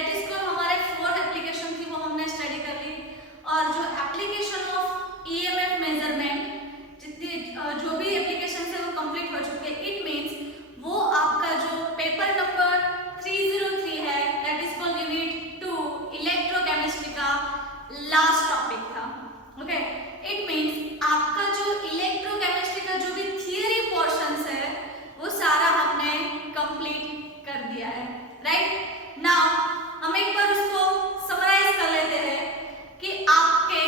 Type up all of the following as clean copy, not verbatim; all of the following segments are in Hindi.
दैट इज कॉल्ड हमारे 4 एप्लीकेशन थी वो हमने स्टडी कर ली। और जो एप्लीकेशन ऑफ ईएमएफ मेजरमेंट जितनी जो भी एप्लीकेशन है वो कंप्लीट हो चुके हैं। इट मींस वो आपका जो पेपर नंबर 303 है that is called unit 2 electrochemistry का लास्ट टॉपिक था। ओके, इट मींस आपका जो इलेक्ट्रोकेमिस्ट्री का जो भी थियरी पोर्शंस है वो सारा हमने कंप्लीट कर दिया है। राइट नाउ हम एक बार उसको समराइज कर लेते हैं कि आपके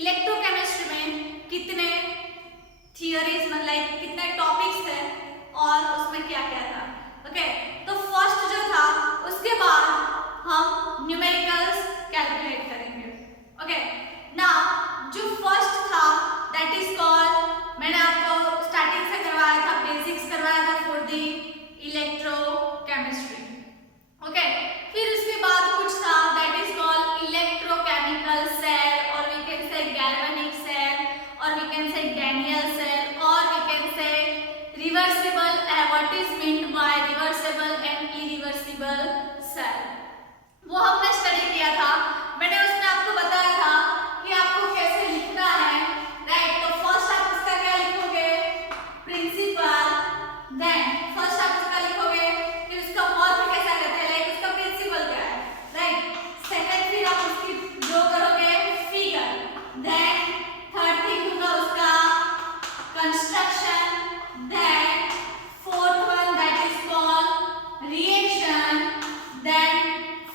इलेक्ट्रोकेमिस्ट्री में कितने थियरीज मतलब कितने टॉपिक्स थे और उसमें क्या क्या था। ओके, तो फर्स्ट जो था उसके बाद हम न्यूमेरिकल्स कैलकुलेट करेंगे। ओके, नाउ जो फर्स्ट था दैट इज कॉल्ड, मैंने आपको स्टार्टिंग से करवाया था, बेसिक्स करवाया था फॉर द इलेक्ट्रोकेमिस्ट्री। ओके, फिर उसके बाद कुछ था that is called electrochemical cell और we can say galvanic cell और we can say Daniell cell और we can say reversible what is meant by reversible and irreversible cell, वो हमने स्टडी किया था। मैंने उसमें आपको बताया था कि आपको कैसे लिखना है। राइट, तो फर्स्ट आप उसका क्या लिखोगे, प्रिंसिपल, देन फर्स्ट आप उसका लिखोगे कि उसका वर्क कैसा रहता है, लाइक उसका प्रिंसिपल क्या है। राइट, सेकंड फिर आप उसकी ड्रॉ करोगे फिगर, देन थर्ड थिंग होगा उसका construction, then fourth one that is called reaction, then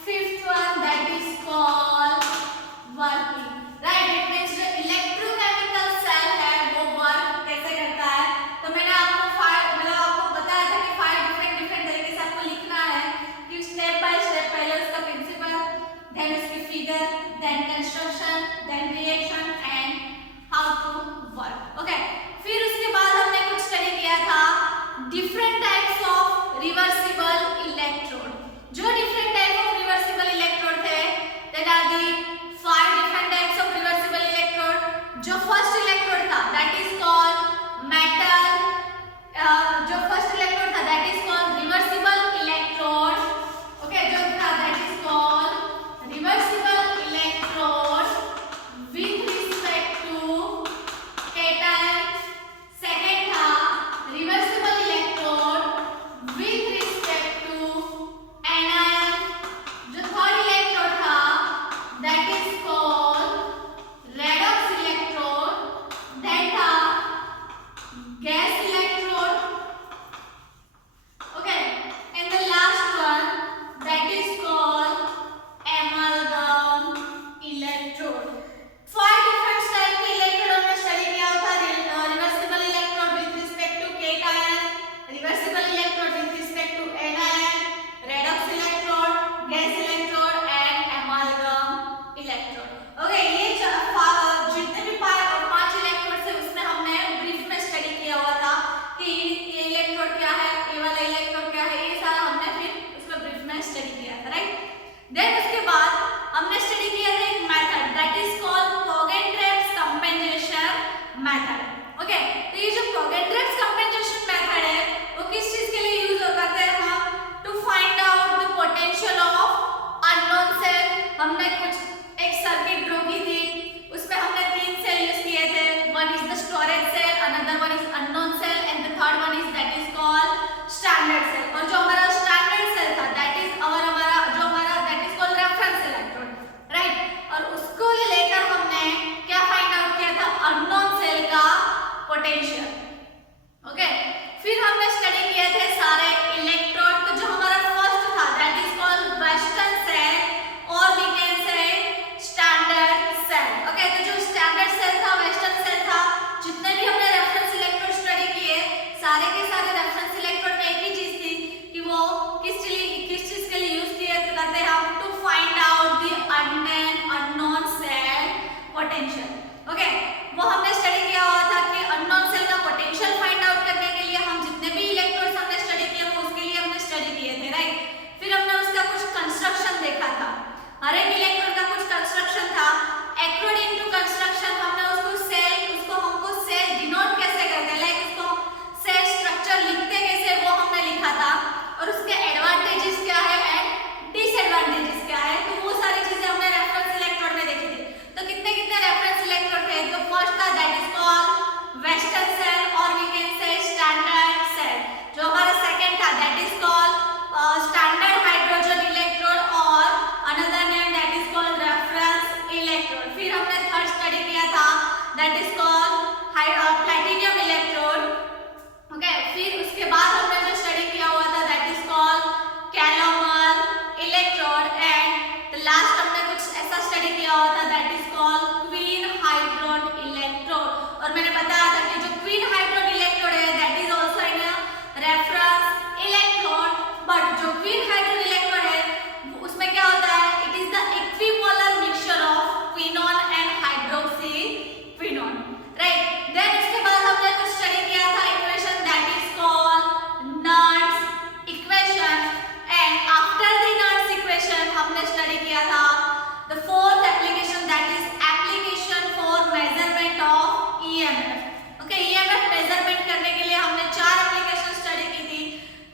fifth one that is called working. Right, it means जो इलेक्ट्रोकेमिकल सेल है वो वर्क कैसे करता है। तो मैंने आपको आपको बताया था कि 5 डिफरेंट तरीके से आपको लिखना है कि स्टेप बाय स्टेप पहले उसका प्रिंसिपल, देन उसकी figure, then construction, then reaction and how to work. Okay, फिर उसके बाद हमने कुछ स्टडी किया था different types of reversible electrode. जो different type of reversible electrode थे that are the 5 different types of reversible electrode. जो फर्स्ट इलेक्ट्रोड था दैट इज कॉल्ड मेटल, जो फर्स्ट इलेक्ट्रोड था that is called reversible electrode. Okay, जो था that is called reversible electrode with respect to cation. Second था reversible electrode with respect to anion. जो थर्ड इलेक्ट्रोड था that is called redox electrode, then था gas electrode. Okay, and the last one that is called amalgam electrode. 5 different type के इलेक्ट्रोड हमने स्टडी किया था। Reversible electrode with respect to cation, reversible electrode with respect to anion, redox electrode, gas electrode and amalgam electrode. Okay, ये जितने भी 5 इलेक्ट्रोड थे उसमें हमने ब्रीफ में स्टडी किया हुआ था कि ये इलेक्ट्रोड क्या है, ये वाला इलेक्ट्रोड क्या है, ये सारा हमने फिर उसमें ब्रीफ में स्टडी किया था। राइट, देन उसके बाद हमने स्टडी किया था एक method that is called Poggendorff compensation method. Okay, तो ये जो पोगेन-ड्रेब्स कंपेंसेशन मेथड है वो किस चीज के लिए यूज करते हैं हम, to find out the potential of unknown cell. हमने कुछ एक सर्किट ड्रॉ की थी, उसमें हमने 3 सेल यूज किए थे। One is the storage cell, another one is unknown cell and the third one is that is called standard cell. और जो हमारा स्टैंडर्ड सेल था दैट इज हमारा that is called reference electrode. Right, और मैंने बताया था कि जो क्वीन हाइड्रोजन इलेक्ट्रोड है that is also in reference electron, but जो क्वीन हाइड्रोजन इलेक्ट्रोड है उसमें क्या होता है, it is the equimolar mixture of quinone and hydroxy quinone, right. Then उसके बाद हमने कुछ स्टडी किया था equation that is called knots equation, and after the knots equation हमने स्टडी किया था the fourth application that is application for measurement of EMF. Okay, EMF measurement करने के लिए हमने 4 एप्लीकेशन स्टडी की थी।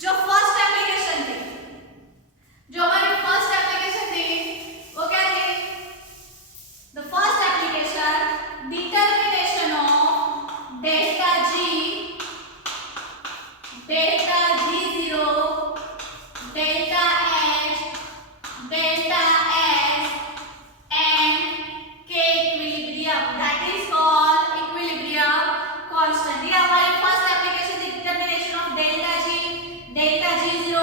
जो फर्स्ट एप्लीकेशन थी, जो हमारी फर्स्ट एप्लीकेशन थी वो क्या थी, the first application determination of delta G, delta G0, delta H, delta S and K equilibrium, that is called equilibrium constant। ये हमारी फर्स्ट एप्लीकेशन थी determination of delta G, delta G0,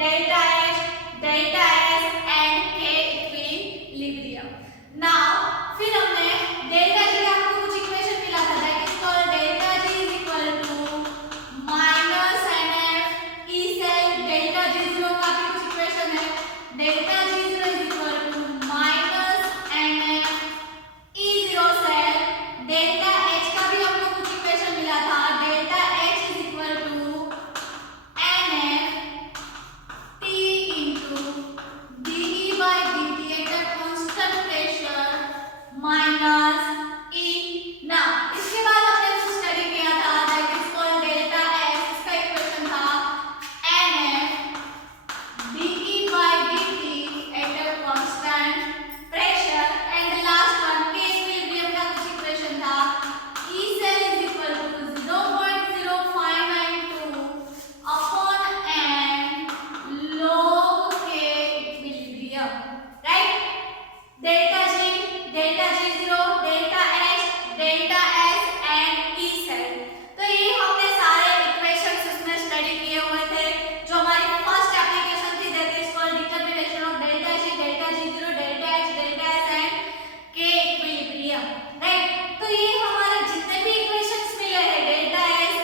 delta H, delta S and K equilibrium। Now फिर हमने डेल्टा G का हमको कुछ इक्वेशन मिला था that is called delta G is equal to minus NF E cell, delta G0 का भी कुछ इक्वेशन है delta G0 is equal to minus NF E0 cell, delta H का भी हमको कुछ इक्वेशन मिला था delta H is equal to NF T into dE by dt at a constant pressure minus E। now इसके बाद हमने कुछ स्टडी किया था that is called delta S, इसका इक्वेशन था NF dE by dt at a constant pressure, and the last one K equilibrium का कुछ इक्वेशन था E cell is equal to 0.0592 upon n log K equilibrium, right। Delta G, delta G0, delta H, delta S and E cell, तो ये हमने सारे इक्वेशंस उसमें स्टडी किए हुए थे। जो हमारी फर्स्ट एप्लीकेशन थी that is called determination of delta G, delta G0, delta H, delta S and K equilibrium, right. तो ये हमारे जितने भी इक्वेशंस मिले हैं delta S,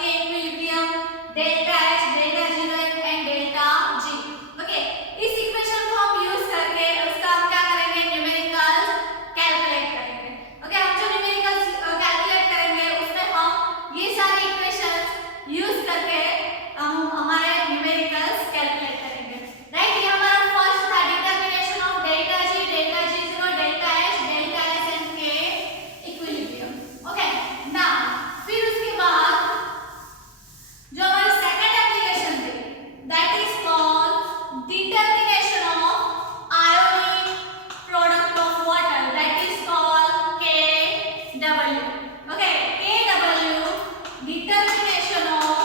K equilibrium, delta H, delta G0 and delta G, okay, इस इक्वेशन को हम यूज करके उसका हम क्या करेंगे, न्यूमेरिकल्स कैलकुलेट करेंगे। ओके, हम जो न्यूमेरिकल्स कैलकुलेट करेंगे उसमें हम ये सारे इक्वेशंस यूज करके हम हमारे न्यूमेरिकल्स कैलकुलेट करेंगे, राइट। ये हमारा फर्स्ट था determination of delta G, delta G0, delta H, delta S and K equilibrium, okay. Now फिर उसके बाद जो हमारी सेकंड एप्लीकेशन थी that is called determination of ionic product of water, that is called KW, okay. KW determination of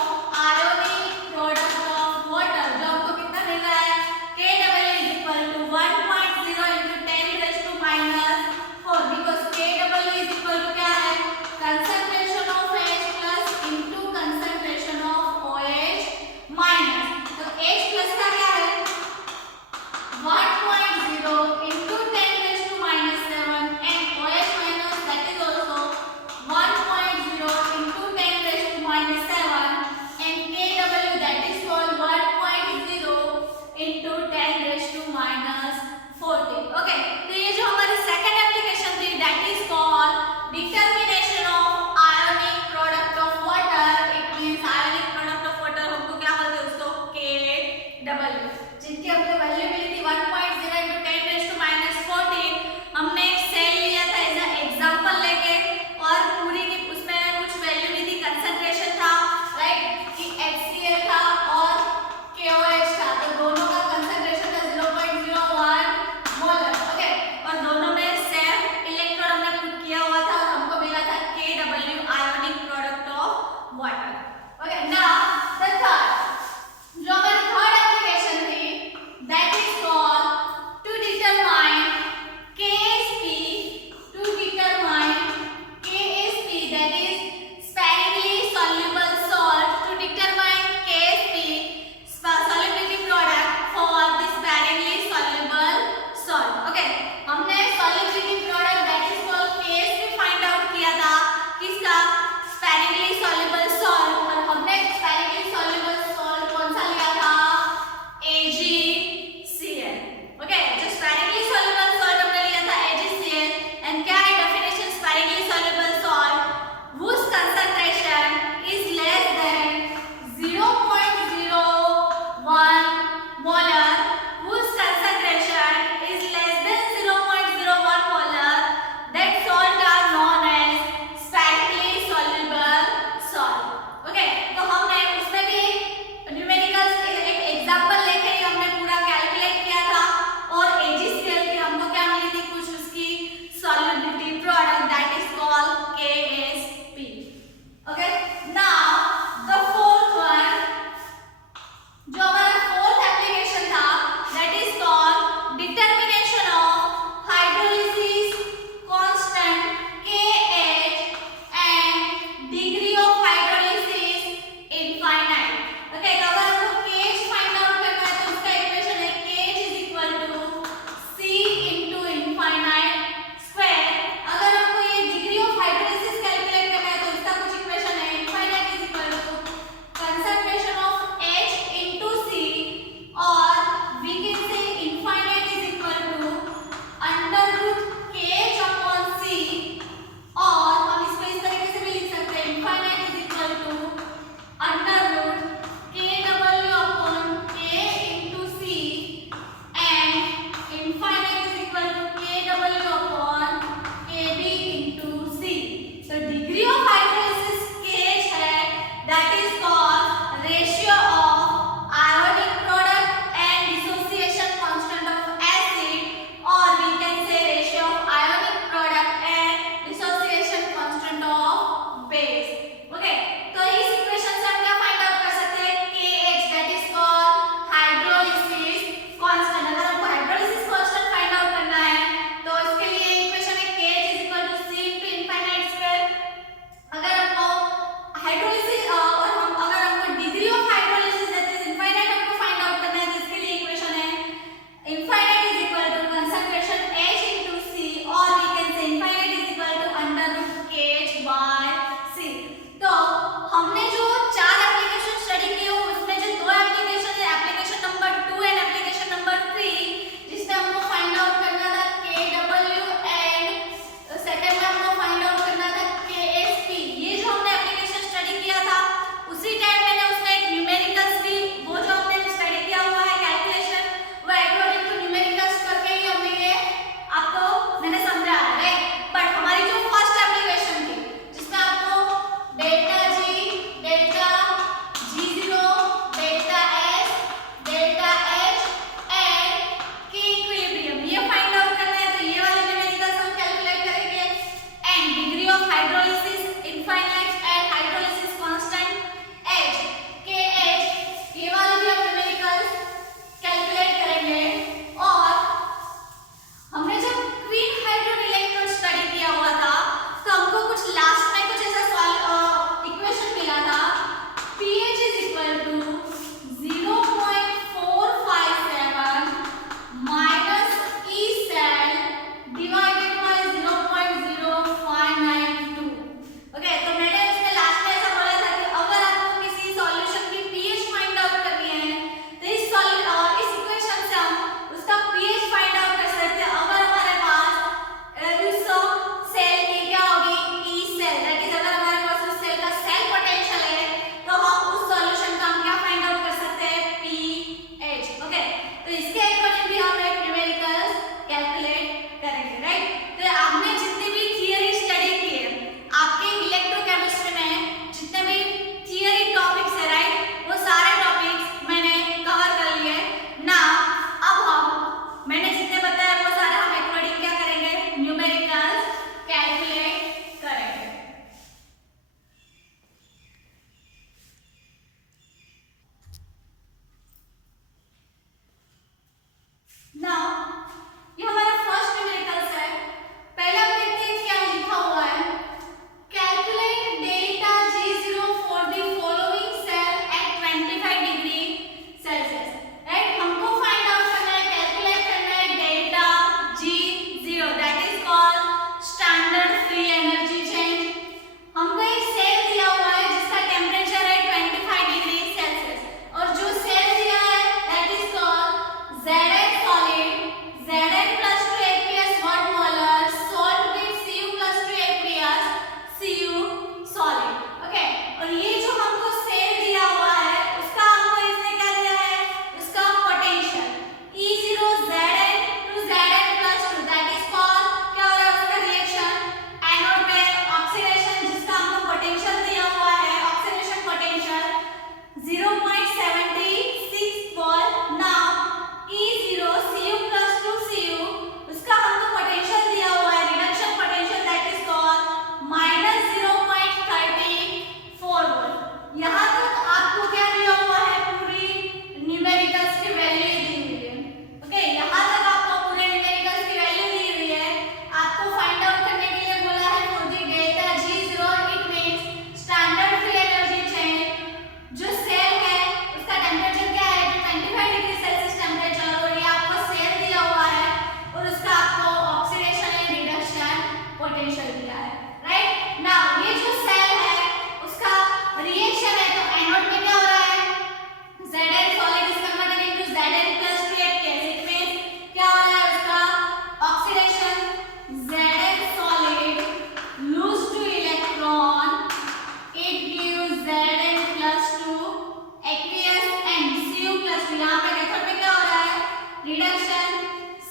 ionic product of water, जो हमको कितना मिल रहा है, KW is equal to 1.0 into 10 raised to minus 4, because KW is equal to क्या है, concentration of H plus into concentration of OH minus, तो H plus का क्या है 1.0 into 10 raised to minus 7 and OH minus that is also 1.0 into 10 raised to minus 7 and KW that is called 1.0 into 10 raised to minus 40, okay. तो ये जो हमारी सेकंड एप्लीकेशन थी that is called determination of ionic product of water, it means ionic product of water हमको क्या बोलते हैं उसको KW, जिनकी हमको वैल्यू मिली थी 1.0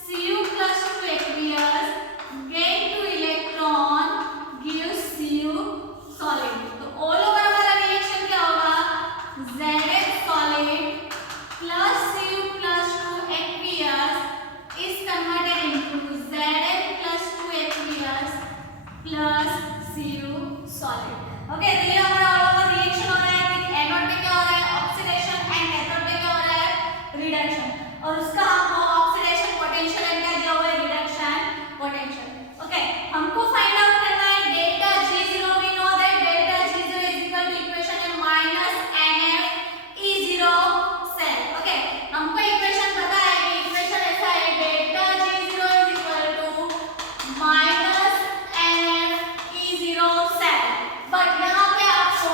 Cu plus 2 aqueous gain 2 electron gives Cu solid. तो all over हमारा रिएक्शन क्या होगा? Zn solid plus Cu plus 2 aqueous is converted into Zn plus 2 aqueous plus Cu solid. Okay, तो ये हमारा ऑल ओवर रिएक्शन हो रहा है कि एनोड पे क्या हो रहा है? ऑक्सीडेशन एंड कैथोड पे क्या हो रहा है? रिडक्शन। और उसका हमको ऑक्सीडेशन पोटेंशियल एंड क्या दिया हुआ है? Reduction potential. ओके, हमको फाइंड आउट करना है delta G0। We know that delta G0 is equal to equation है -NF E0 सेल। ओके, हमको इक्वेशन पता है कि इक्वेशन ऐसा है delta G0 is equal to -NF E0 cell. But यहाँ पे आपको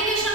application